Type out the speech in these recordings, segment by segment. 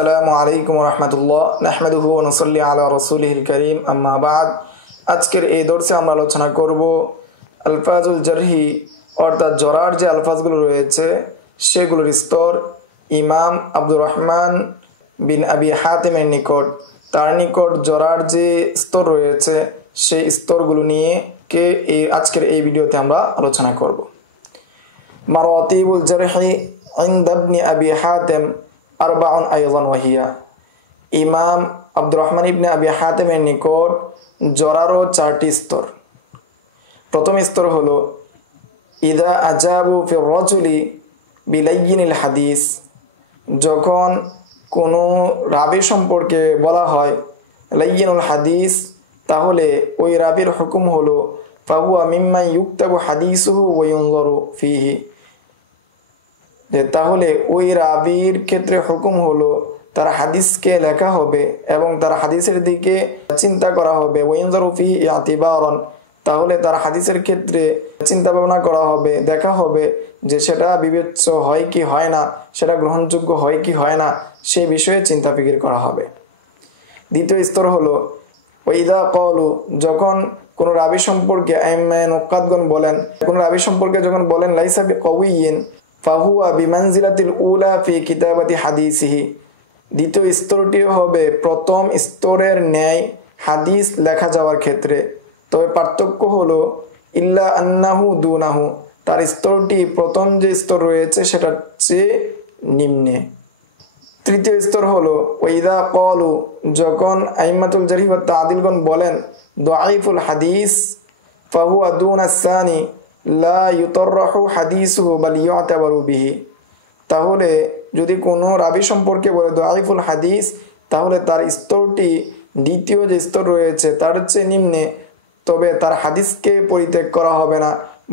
আসসালামু আলাইকুম ওয়া রাহমাতুল্লাহ নাহমাদুহু ওয়া নুসাল্লি আলা রাসূলিহিল কারীম আম্মা বা'দ। আজকের এই দর্শে আমরা আলোচনা করব আলফাজুল জারহি অর্থাৎ জরার যে আলফাজগুলো রয়েছে সেগুলোর স্তর। ইমাম আব্দুর রহমান বিন আবি হাতিমের নিকট তার নিকট জরার যে স্তর রয়েছে সেই স্তরগুলো নিয়ে আজকের এই ভিডিওতে আমরা আলোচনা করব। মারাতিবুল জারহি ইনদা ইবনে আবি হাতিম আরবাউন আইযান ওয়াহিয়া। ইমাম আব্দুর রহমান ইবনে আবি হাতিমের নিকট জরারও 4টি স্তর। প্রথম স্তর হলো ইদা আজাবু ফির রাজুলি বিলাইয়িনিল হাদিস, যখন কোনো রাবি সম্পর্কে বলা হয় লাইয়িনুল হাদিস, তাহলে ওই রাবির হুকুম হলো ফাহুয়া মিম্মা ইউক্তাবু হাদিসুহু ওয়া ইউনজারু ফিহি, যে তাহলে ওই রাবির ক্ষেত্রে হুকুম হলো তার হাদিসকে লেখা হবে এবং তার হাদিসের দিকে চিন্তা করা হবে। ওয়াইনজারু ফিহি ইতিবারান, তাহলে তার হাদিসের ক্ষেত্রে চিন্তা ভাবনা করা হবে, দেখা হবে যে সেটা বিবেচ্য হয় কি হয় না, সেটা গ্রহণযোগ্য হয় কি হয় না, সেই বিষয়ে চিন্তা ফিকির করা হবে। দ্বিতীয় স্তর হলো ওয়াইদা ক্বালু, যখন কোন রাবি সম্পর্কে আইম্মায়ে নুকাতগণ বলেন, কোন রাবি সম্পর্কে যখন বলেন লাইসা বিকাউইয়িন ফাহুয়া বিমানজিলাতিল উলা ফি কিতাবাতি হাদিসিহি, দ্বিতীয় স্তরটি হবে প্রথম স্তরের ন্যায় হাদিস লেখা যাওয়ার ক্ষেত্রে, তবে পার্থক্য হলো ইল্লা আন্নাহু দুনাহু, তার স্তরটি প্রথম যে স্তর রয়েছে সেটার চেয়ে নিম্নে। তৃতীয় স্তর হলো ওয়াইদা ক্বালু, যখন আইম্মাতুল জারহি ওয়াত তা'দীলগণ বলেন দাঈফুল হাদিস ফাহুয়া দুনাস সানি লা ইউতাররাহু হাদিসুহু বাল ইউতাবারু বিহি, তাহলে যদি কোনো রাবি সম্পর্কে বলে দাঈফুল হাদিস, তাহলে তার স্তরটি দ্বিতীয় যে স্তর রয়েছে তার চেয়ে নিম্নে, তবে তার হাদিসকে পরিত্যাগ করা হবে না,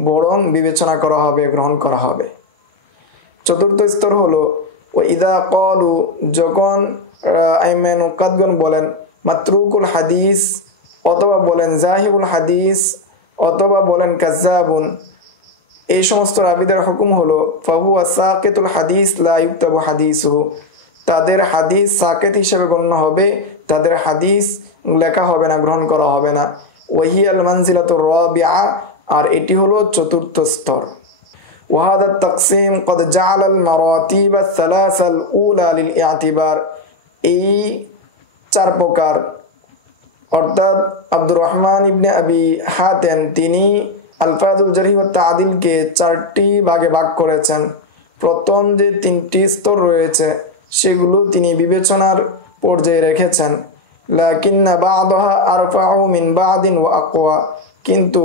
বরং বিবেচনা করা হবে, গ্রহণ করা হবে। চতুর্থ স্তর হলো ওয়াইদা ক্বালু, যখন আইম্মায়ে নুকাতগণ বলেন মাতরুকুল হাদিস, অথবা বলেন জাহিবুল হাদিস, অথবা বলেন কাজ্জাবুন, এই সমস্ত রাবিদের হুকুম হলো ফাহুয়া সাকিতুল হাদিস লা ইউক্তাবু হাদিসুহু, তাদের হাদিস সাকিত হিসেবে গণ্য হবে, তাদের হাদিস লেখা হবে না, গ্রহণ করা হবে না। ওয়াহিয়াল মানজিলাতুর রাবিআ, আর এটি হলো চতুর্থ স্তর। ওয়াহাদা তাকসিম ক্বাদ জাআলাল মারাতিব আস-সালাসাল উলা লিল ইতিবার, এই 4 প্রকার অর্থাৎ আব্দুর রহমান ইবনে আবি হাতিম তিনি আলফাজুল জারহি ওয়াত তা'দীলকে 4টি ভাগে ভাগ করেছেন। প্রথম যে 3টি স্তর রয়েছে সেগুলো তিনি বিবেচনার পর্যায়ে রেখেছেন। লাকিন্না বা'দাহা আরফাউ মিন বা'দিন ওয়া আকওয়া, কিন্তু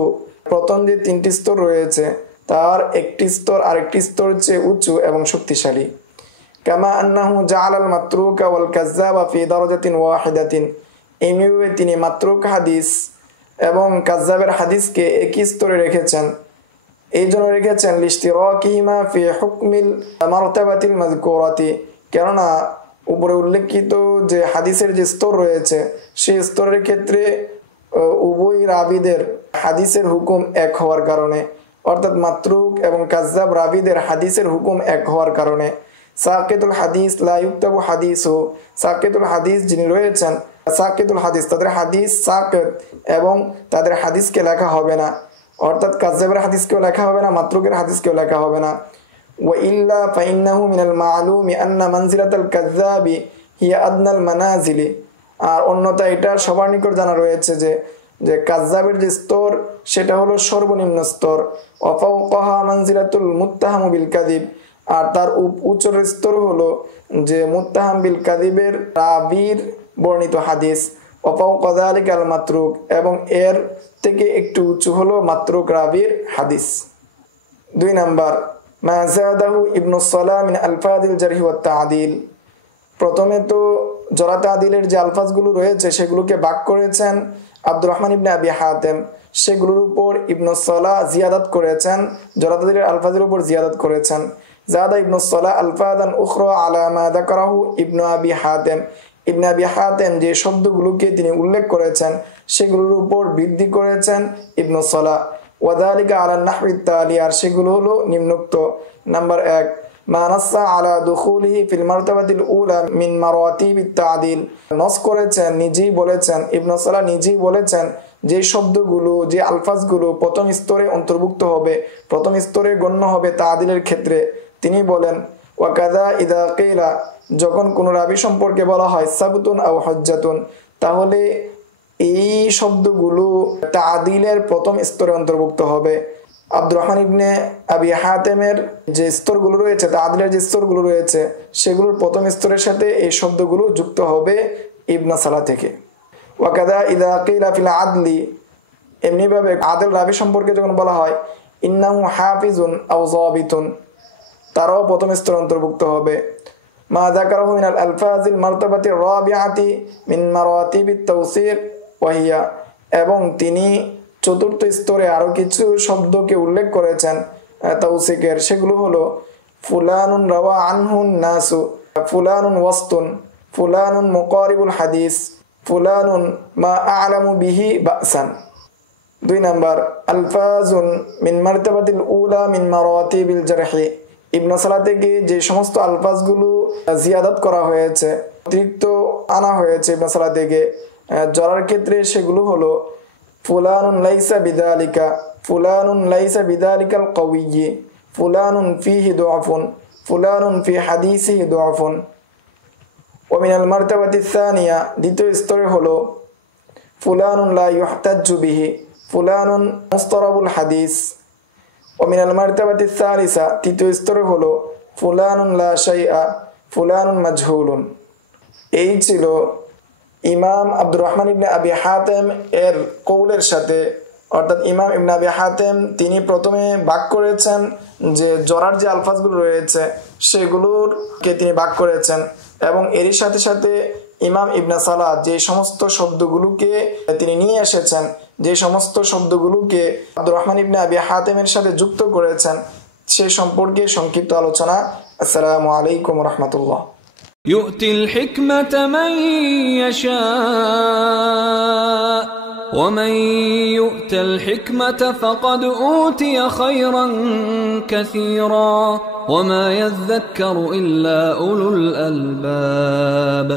প্রথম যে 3টি স্তর রয়েছে তার একটি স্তর আরেকটি স্তরের চেয়ে উঁচু এবং শক্তিশালী। কামা আন্নাহু জাআলাল মাতরুকা ওয়াল কাজ্জাবা ফি দারাজাতিন ওয়াহিদাতিন, এইভাবে তিনি মাতরুক হাদিস এবং কাজ্জাবের হাদিসকে একই স্তরে রেখেছেন। এই জন্য রেখেছেন লিশতিরাকিহিমা ফি হুকমিল মারতাবাতিল মাযকুরাতি, কেননা উপরে উল্লেখিত যে হাদিসের যে স্তর রয়েছে সেই স্তরের ক্ষেত্রে উভয় রাবিদের হাদিসের হুকুম এক হওয়ার কারণে, অর্থাৎ মাতরুক এবং কাজ্জাব রাবিদের হাদিসের হুকুম এক হওয়ার কারণে সাকিতুল হাদিস লা ইউক্তাবু হাদিসু, সাকিতুল হাদিস যিনি রয়েছেন সাকিতুল হাদিস, তাদের হাদিস সাকিত এবং তাদের হাদিসকে লেখা হবে না, অর্থাৎ কাজ্জাবের হাদিসকেও লেখা হবে না, মাতরুকের হাদিসকেও লেখা হবে না। ওয়া ইল্লা ফাইন্নাহু মিনাল মা'লুমি আন্না মানজিলাতাল কাজ্জাবি হিয়া আদনাল মানাজিলি, আর অন্যথা এটা সবার নিকট জানা রয়েছে যে কাজ্জাবের যে স্তর সেটা হলো সর্বনিম্ন স্তর। ওয়া ফাওকাহা মানজিলাতুল মুত্তাহামু বিল কাযিব, আর তার উচ্চের স্তর হলো যে মুত্তাহাম বিল কাযিবের রাবির বর্ণিত হাদিস। ওয়া ফাওকা যালিকা আল মাতরুক, এবং এর থেকে একটু উঁচু হলো মাতরুক রাবির হাদিস। 2 নাম্বার মা যাদাহু ইবনু সালাহ মিন আলফাজিল জারহি ওয়াত তা'দীল, প্রথমে তো জরা তা'দীলের যে আলফাজগুলো রয়েছে সেগুলোকে ভাগ করেছেন আব্দুর রহমান ইবনে আবি হাতিম, সেগুলোর উপর ইবনু সালাহ জিয়াদাত করেছেন, জরা তা'দীলের আলফাজের উপর জিয়াদাত করেছেন। জাদা ইবনু সালাহ আলফাজান উখরা আলা মা যাকারাহু ইবনু আবি হাতিম, ইবনে আবি হাতিম যে শব্দগুলোকে তিনি উল্লেখ করেছেন সেগুলোর উপর বৃদ্ধি করেছেন ইবনু সালাহ। ওয়াযালিকা আলা নাহউত তালি, আর সেগুলো হলো নিম্নোক্ত। নাম্বার 1 মা নাসসা আলা দুখুলিহি ফিল মারতাবাতিল উলা মিন মারাতিবিত তা'দিল। নস করেছেন, নিজেই বলেছেন, ইবনে সালাহ নিজেই বলেছেন যে শব্দগুলো, যে আলফাজগুলো প্রথম স্তরে অন্তর্ভুক্ত হবে, প্রথম স্তরে গণ্য হবে তা'দিলের ক্ষেত্রে। তিনি বলেন ওয়াকাযা ইযা কিলা, যখন কোন রাবী সম্পর্কে বলা হয় সাবতুন আও হুজ্জাতুন, তাহলে এই শব্দগুলো তা'দিলের প্রথম স্তরে অন্তর্ভুক্ত হবে। আব্দুর রহমান ইবনে আবি হাতেমের যে স্তরগুলো রয়েছে, তা'দিলের যে স্তরগুলো রয়েছে, সেগুলোর প্রথম স্তরের সাথে এই শব্দগুলো যুক্ত হবে ইবনে সালাহ থেকে। ওয়াকাযা ইযা কিলা ফিল আদলি, এমনিভাবে আদল রাবী সম্পর্কে যখন বলা হয় ইন্নাহু হাফিজুন আও যাবিতুন, তারাও প্রথম স্তরে অন্তর্ভুক্ত হবে। মা যাকারাহু মিনাল আলফাজিল মারতাবাতির রাবিআতি মিন মারাতিবিত তাওসীক ওয়া হিয়া, এবং তিনি চতুর্থ স্তরে আরো কিছু শব্দকে উল্লেখ করেছেন তাওসীকের, সেগুলো হলো ফুলানুন রাওয়া আনহুন নাসু, ফুলানুন ওয়াসতুন, ফুলানুন মুকারিবুল হাদিস, ফুলানুন মা আ'লামু বিহি বাসান। 2 নাম্বার আলফাজুন মিন মারতাবাতিল উলা মিন মারাতিবিল জারহি, ইবনে সালাহ থেকে যে সমস্ত আলফাজগুলো জিয়াদাত করা হয়েছে, অতিরিক্ত আনা হয়েছে ইবনে সালাহ থেকে জরার ক্ষেত্রে, সেগুলো হলো ফুলানুন লাইসা বিদালিকা, ফুলানুন লাইসা বিদালিকাল কওয়ি, ফুলানুন ফিহি দুআফুন, ফুলানুন ফি হাদিসিহি দুআফুন। ওয়া মিনাল মারতাবাতিস সানিয়া, দ্বিতীয় স্তরে হলো ফুলানুন লা ইউহতাজ্জু বিহি, ফুলানুন মুস্তারাবুল হাদিস। ওয়া মিনাল মারতাবাতিস সালিসা, তৃতীয় স্তরে হলো ফুলানুন লা শাইআ, ফুলানুন মাজহুলুন। এই ছিল ইমাম আব্দুর রহমান ইবনে আবি হাতেম এর কৌলের সাথে, অর্থাৎ ইমাম ইবনে আবি হাতেম তিনি প্রথমে ভাগ করেছেন যে জরার যে আলফাজগুলো রয়েছে সেগুলোকে তিনি ভাগ করেছেন, এবং এরই সাথে সাথে ইমাম ইবনে সালাহ যে সমস্ত শব্দগুলোকে তিনি নিয়ে এসেছেন, যে সমস্ত শব্দগুলোকে আব্দুর রহমান ইবনে আবি হাতেমের সাথে যুক্ত করেছেন, সে সম্পর্কে সংক্ষিপ্ত আলোচনা। আসসালামু আলাইকুম ওয়া রাহমাতুল্লাহ। يؤتي الحكمة من يشاء ومن يؤت الحكمة فقد أوتي خيرا كثيرا وما يذكر إلا أولو الألباب.